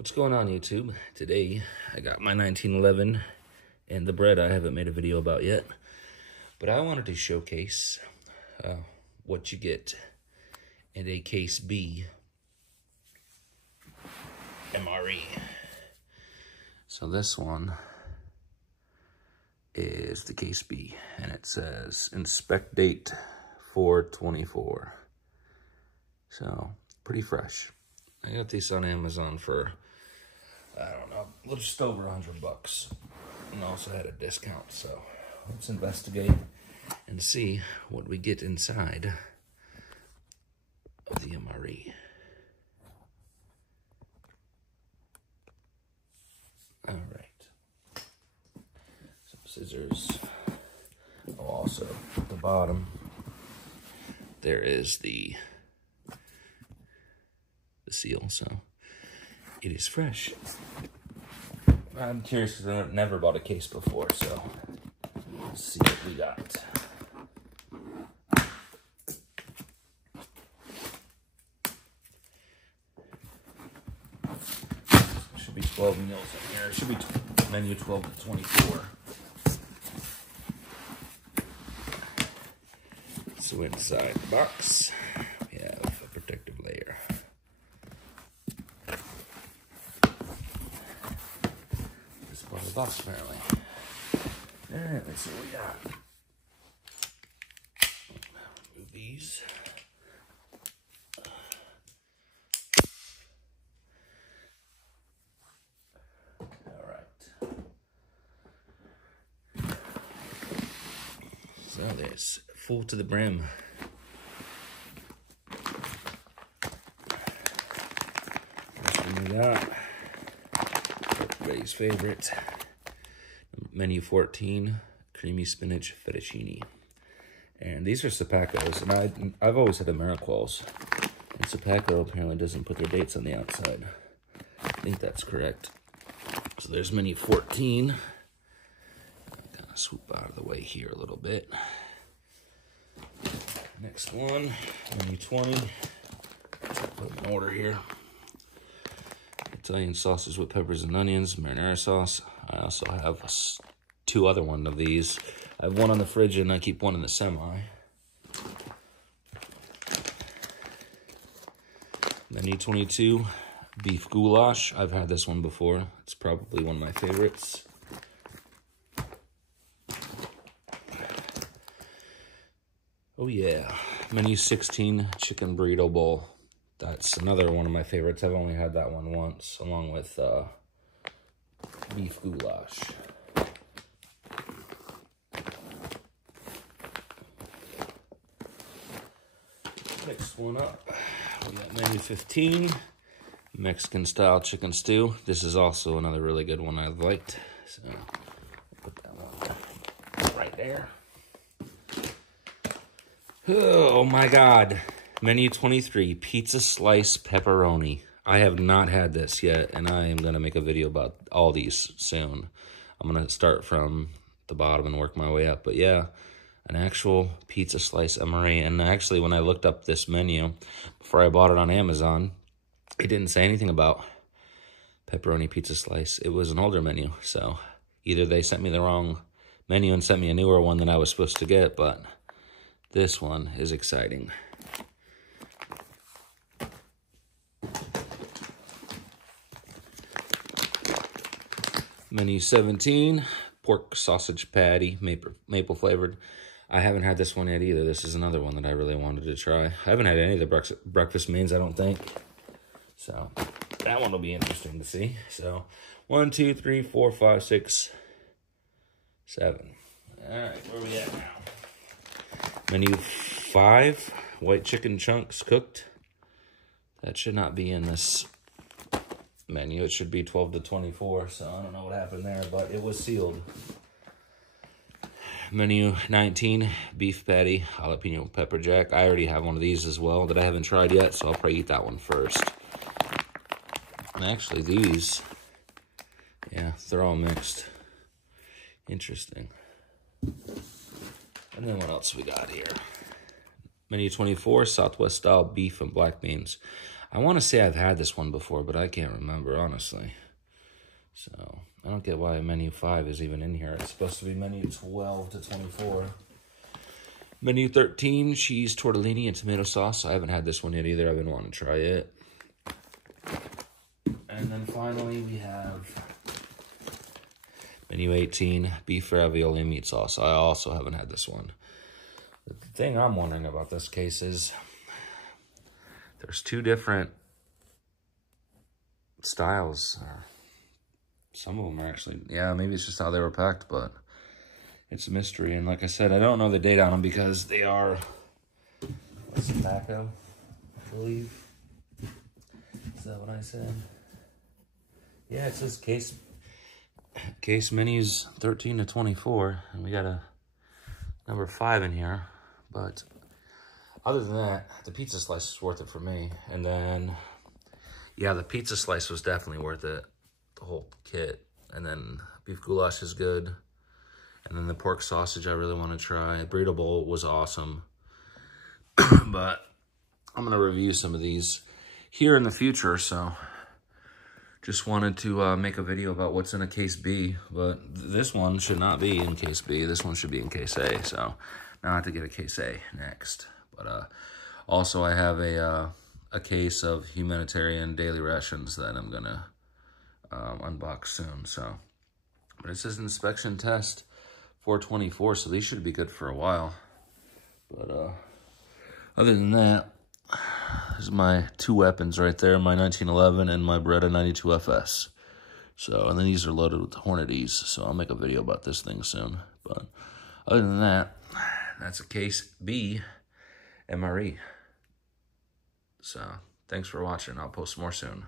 What's going on, YouTube? Today I got my 1911 and the bread I haven't made a video about yet, but I wanted to showcase what you get in a Case B MRE. So this one is the Case B, and it says inspect date 4/24. So pretty fresh. I got these on Amazon for, I don't know, just over $100, and also had a discount. So let's investigate and see what we get inside of the MRE. All right. Some scissors. Oh, also at the bottom there is the seal, so it is fresh. I'm curious because I've never bought a case before, so let's see what we got. Should be 12 meals in here. It should be menu 12 to 24. So inside the box, we have a protective layer. Part of the box, apparently. Alright, let's see what we got. Move these. Alright. So there's full to the brim. First one we got. Everybody's favorite, menu 14, creamy spinach fettuccine. And these are Cepacos, and I've always had Ameriquals, and Cepaco apparently doesn't put their dates on the outside. I think that's correct. So there's menu 14. I'll kind of swoop out of the way here a little bit. Next one, menu 20. Put them in order here. Italian sausage with peppers and onions, marinara sauce. I also have two other one of these. I have one on the fridge and I keep one in the semi. Menu 22, beef goulash. I've had this one before. It's probably one of my favorites. Oh yeah, menu 16, chicken burrito bowl. That's another one of my favorites. I've only had that one once, along with beef goulash. Next one up, we got menu 15, Mexican style chicken stew. This is also another really good one I've liked. So put that one right there. Oh my God. Menu 23, pizza slice pepperoni. I have not had this yet, and I am going to make a video about all these soon. I'm going to start from the bottom and work my way up. But yeah, an actual pizza slice MRE. And actually, when I looked up this menu, before I bought it on Amazon, it didn't say anything about pepperoni pizza slice. It was an older menu, so either they sent me the wrong menu and sent me a newer one than I was supposed to get, but this one is exciting. Menu 17, pork sausage patty, maple flavored. I haven't had this one yet either. This is another one that I really wanted to try. I haven't had any of the breakfast mains, I don't think. So that one will be interesting to see. So 1, 2, 3, 4, 5, 6, 7. All right, where are we at now? Menu 5, white chicken chunks cooked. That should not be in this menu. It should be 12 to 24, so I don't know what happened there, but it was sealed. Menu 19, beef patty, jalapeno pepper jack. I already have one of these as well that I haven't tried yet, so I'll probably eat that one first. And actually these, yeah, they're all mixed. Interesting. And then what else we got here? Menu 24, Southwest style beef and black beans. I want to say I've had this one before, but I can't remember, honestly. So, I don't get why menu 5 is even in here. It's supposed to be menu 12 to 24. Menu 13, cheese, tortellini, and tomato sauce. I haven't had this one yet either. I've been wanting to try it. And then finally, we have menu 18, beef ravioli and meat sauce. I also haven't had this one. The thing I'm wondering about this case is there's 2 different styles. Some of them are actually, yeah, maybe it's just how they were packed, but it's a mystery. And like I said, I don't know the date on them because they are tobacco, I believe. Is that what I said? Yeah, it says case menus 13 to 24, and we got a number 5 in here. But other than that, the pizza slice is worth it for me. And then, yeah, the pizza slice was definitely worth it, the whole kit. And then beef goulash is good. And then the pork sausage I really want to try. Burrito bowl was awesome. But I'm going to review some of these here in the future, so just wanted to make a video about what's in a case B. But this one should not be in case B. This one should be in case A. So now I have to get a case A next. But also I have a case of humanitarian daily rations that I'm going to unbox soon. So, but it says inspection test 424, so these should be good for a while. But other than that, there's my 2 weapons right there, my 1911 and my Beretta 92 FS. So, and then these are loaded with Hornets, so I'll make a video about this thing soon. But other than that, that's a case B MRE. So, thanks for watching. I'll post more soon.